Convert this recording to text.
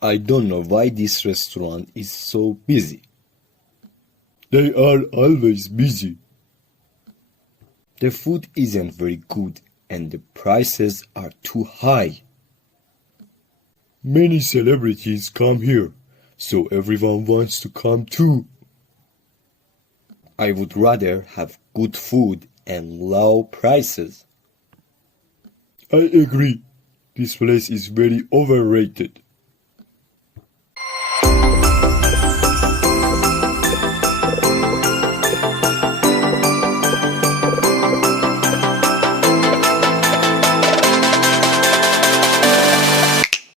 I don't know why this restaurant is so busy. They are always busy. The food isn't very good and the prices are too high. Many celebrities come here, so everyone wants to come too. I would rather have good food and low prices. I agree. This place is very overrated.